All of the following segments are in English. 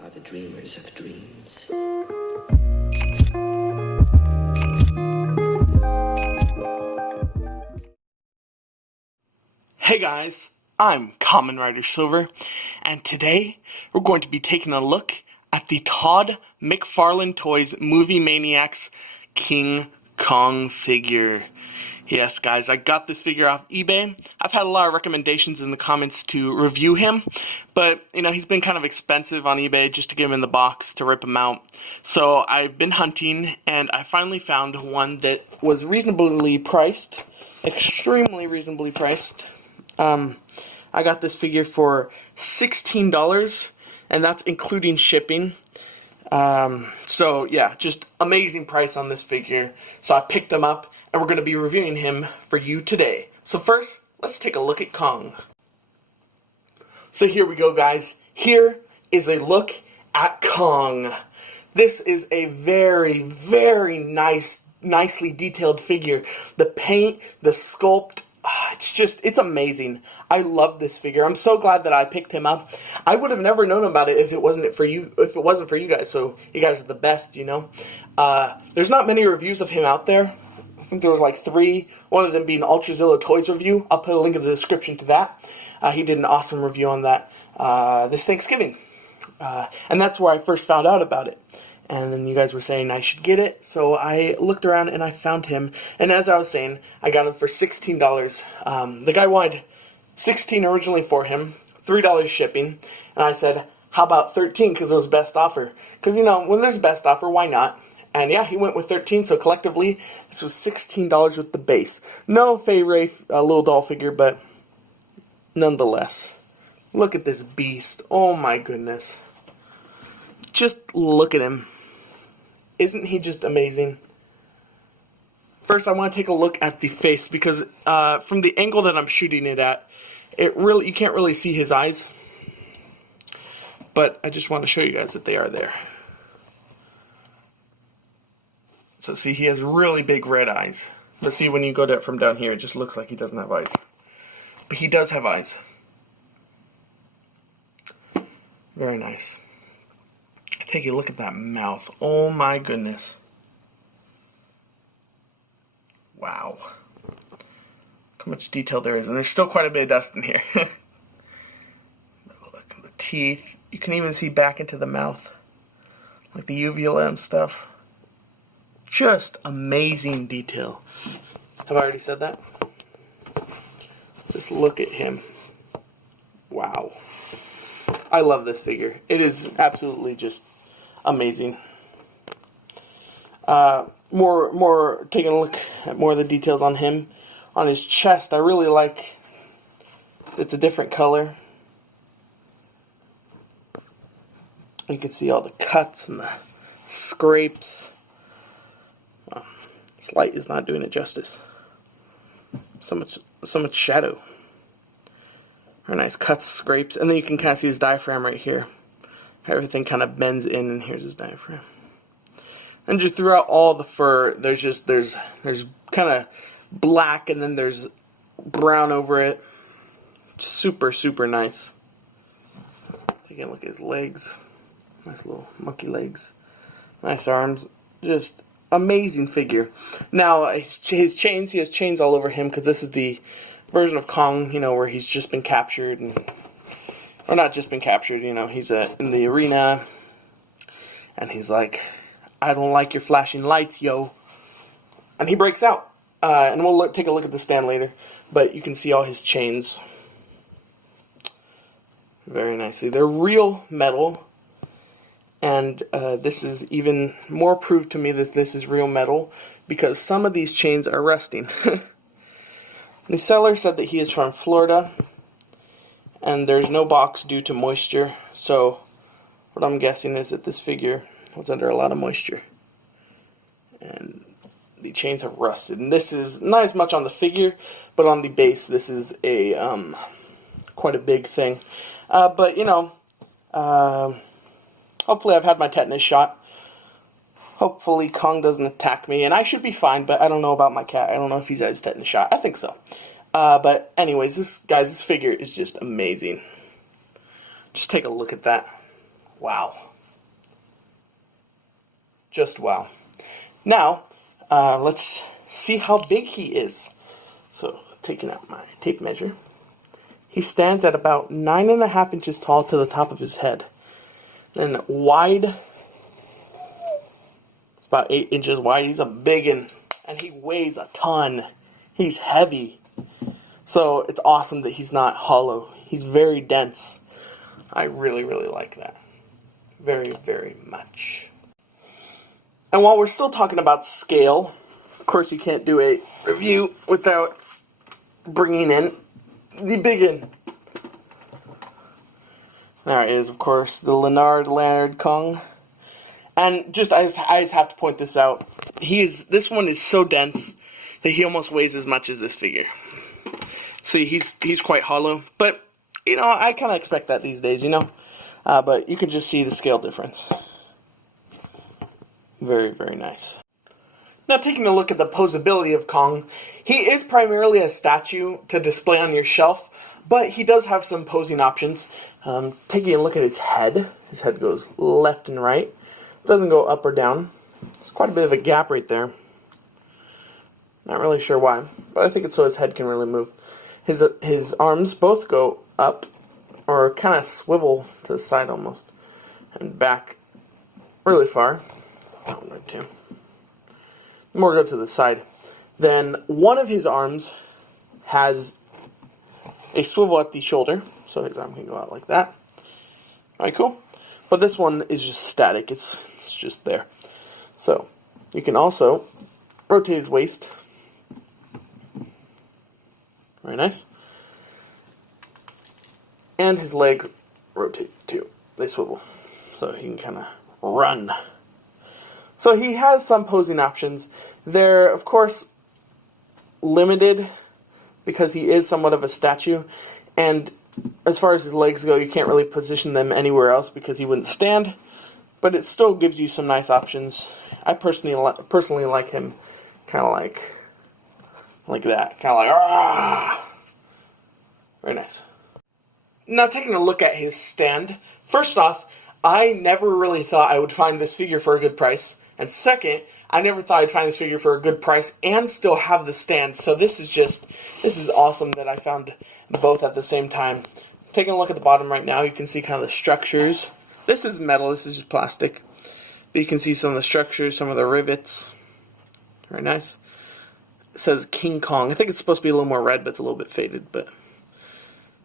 are the dreamers of dreams. Hey guys, I'm Kamen Rider Silver, and today we're going to be taking a look at the Todd McFarlane Toys Movie Maniacs King Kong figure. Yes guys, I got this figure off eBay. I've had a lot of recommendations in the comments to review him, but you know, he's been kind of expensive on eBay just to get him in the box to rip him out. So I've been hunting and I finally found one that was reasonably priced, extremely reasonably priced. I got this figure for $16, and that's including shipping. So yeah, just amazing price on this figure. So I picked him up, and we're going to be reviewing him for you today. So first, let's take a look at Kong. So here we go, guys. Here is a look at Kong. This is a very, very nicely detailed figure. The paint, the sculpt, it's amazing. I love this figure. I'm so glad that I picked him up. I would have never known about it if it wasn't for you guys. So you guys are the best, you know. There's not many reviews of him out there. I think there was like 3, one of them being Ultrazilla Toys review. I'll put a link in the description to that. He did an awesome review on that this Thanksgiving. And that's where I first found out about it. And then you guys were saying I should get it, so I looked around and I found him. And as I was saying, I got him for $16. The guy wanted $16 originally for him, $3 shipping, and I said, how about $13 because it was best offer? Because, you know, when there's best offer, why not? And yeah, he went with $13, so collectively, this was $16 with the base. No Fay Ray little doll figure, but nonetheless. Look at this beast. Oh my goodness. Just look at him. Isn't he just amazing? First, I want to take a look at the face because from the angle that I'm shooting it at, you can't really see his eyes. But I just want to show you guys that they are there. So see, he has really big red eyes. But see, when you go from down here, it just looks like he doesn't have eyes. But he does have eyes. Very nice. Take a look at that mouth. Oh my goodness. Wow. Look how much detail there is. And there's still quite a bit of dust in here. Look at the teeth. You can even see back into the mouth. Like the uvula and stuff. Just amazing detail. Have I already said that? Just look at him. Wow. I love this figure. It is absolutely just amazing. Taking a look at more of the details on him. On his chest, I really like it's a different color. You can see all the cuts and the scrapes. This light is not doing it justice. So much shadow. Very nice cuts, scrapes, and then you can kind of see his diaphragm right here. Everything kind of bends in, and here's his diaphragm. And just throughout all the fur, there's kind of black, and then there's brown over it. Super, super nice. Taking a look at his legs. Nice little monkey legs. Nice arms. Just amazing figure. Now, his chains, he has chains all over him, because this is the version of Kong, you know, where he's just been captured, or not just been captured, you know, he's in the arena, and he's like, I don't like your flashing lights, yo. And he breaks out. And we'll take a look at the stand later, but you can see all his chains very nicely. They're real metal, and this is even more proof to me that this is real metal, because some of these chains are rusting. The seller said that he is from Florida, and there's no box due to moisture, so what I'm guessing is that this figure was under a lot of moisture. And the chains have rusted. And this is not as much on the figure, but on the base, this is a quite a big thing. But, you know, hopefully I've had my tetanus shot. Hopefully Kong doesn't attack me, and I should be fine, but I don't know about my cat. I don't know if he's had his tetanus shot. I think so. But anyways, this figure is just amazing. Just take a look at that. Wow. Just wow. Now, let's see how big he is. So, taking out my tape measure. He stands at about 9.5 inches tall to the top of his head. Then wide, it's about 8 inches wide. He's a big one, and he weighs a ton. He's heavy. So it's awesome that he's not hollow. He's very dense. I really, really like that. Very, very much. And while we're still talking about scale, of course you can't do a review without bringing in the big one. There is, of course, the Leonard Kong. And just, I just have to point this out. This one is so dense that he almost weighs as much as this figure. See, he's quite hollow. But, you know, I kind of expect that these days, you know. But you can just see the scale difference. Very, very nice. Now, taking a look at the posability of Kong, he is primarily a statue to display on your shelf, but he does have some posing options. Taking a look at his head goes left and right. It doesn't go up or down. There's quite a bit of a gap right there. Not really sure why, but I think it's so his head can really move. His arms both go up, or kind of swivel to the side almost, and back really far. So that one right too. More go to the side. Then one of his arms has a swivel at the shoulder, so his arm can go out like that. Alright, cool. But this one is just static. It's just there. So you can also rotate his waist. Very nice. And his legs rotate too. They swivel, so he can kind of run. So he has some posing options. They're, of course, limited because he is somewhat of a statue. And as far as his legs go, you can't really position them anywhere else because he wouldn't stand. But it still gives you some nice options. I personally like him kind of like that. Kind of like, ah! Very nice. Now, taking a look at his stand. First off, I never really thought I would find this figure for a good price. And second, I never thought I'd find this figure for a good price and still have the stand. So this is awesome that I found both at the same time. Taking a look at the bottom right now, you can see kind of the structures. This is metal, this is just plastic. But you can see some of the structures, some of the rivets. Very nice. It says King Kong. I think it's supposed to be a little more red, but it's a little bit faded, but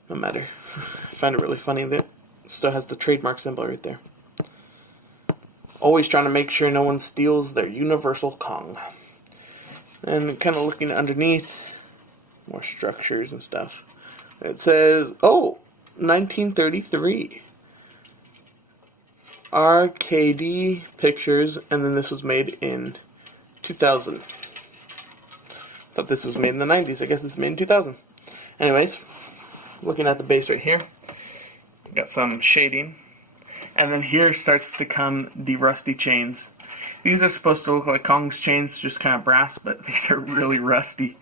no matter. I find it really funny that it still has the trademark symbol right there. Always trying to make sure no one steals their Universal Kong. And kind of looking underneath, more structures and stuff. It says, oh, 1933. RKD Pictures, and then this was made in 2000. Thought this was made in the 90s. I guess it's made in 2000. Anyways, looking at the base right here, got some shading. And then here starts to come the rusty chains. These are supposed to look like Kong's chains, just kind of brass, but these are really rusty.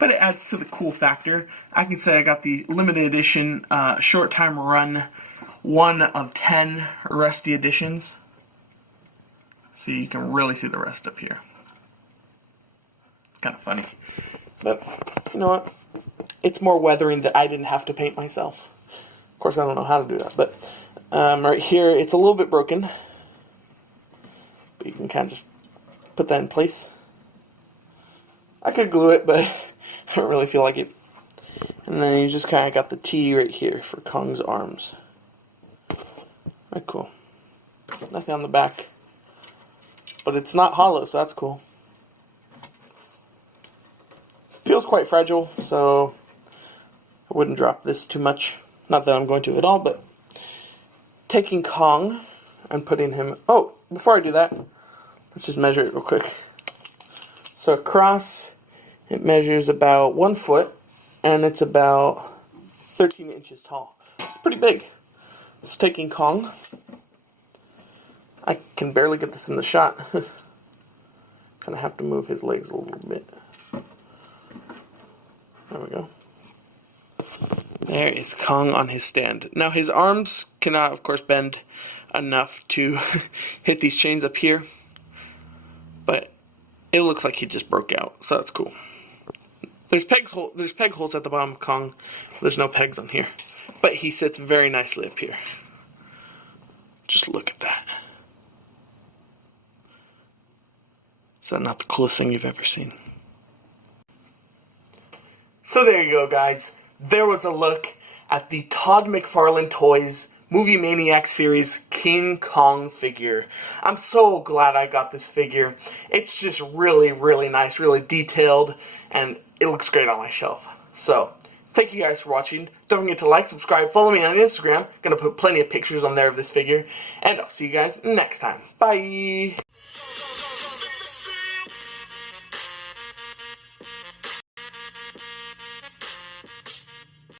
But it adds to the cool factor. I can say I got the limited edition, short time run, 1 of 10 rusty editions. So you can really see the rust up here. It's kind of funny. But, you know what? It's more weathering that I didn't have to paint myself. Of course, I don't know how to do that, but right here, it's a little bit broken. But you can kind of just put that in place. I could glue it, but I don't really feel like it. And then you just kind of got the T right here for Kong's arms. Very cool. Nothing on the back. But it's not hollow, so that's cool. Feels quite fragile, so I wouldn't drop this too much. Not that I'm going to at all, but taking Kong and putting him... Oh, before I do that, let's just measure it real quick. So across, it measures about 1 foot, and it's about 13 inches tall. It's pretty big. So taking Kong, I can barely get this in the shot. Kind of have to move his legs a little bit. There we go. There is Kong on his stand. Now his arms cannot, of course, bend enough to hit these chains up here, but it looks like he just broke out, so that's cool. There's peg holes at the bottom of Kong. There's no pegs on here, but he sits very nicely up here. Just look at that. Is that not the coolest thing you've ever seen? So there you go, guys. There was a look at the Todd McFarlane Toys Movie Maniacs series King Kong figure. I'm so glad I got this figure. It's just really, really nice, really detailed, and it looks great on my shelf. So, thank you guys for watching. Don't forget to like, subscribe, follow me on Instagram. Gonna put plenty of pictures on there of this figure, and I'll see you guys next time. Bye!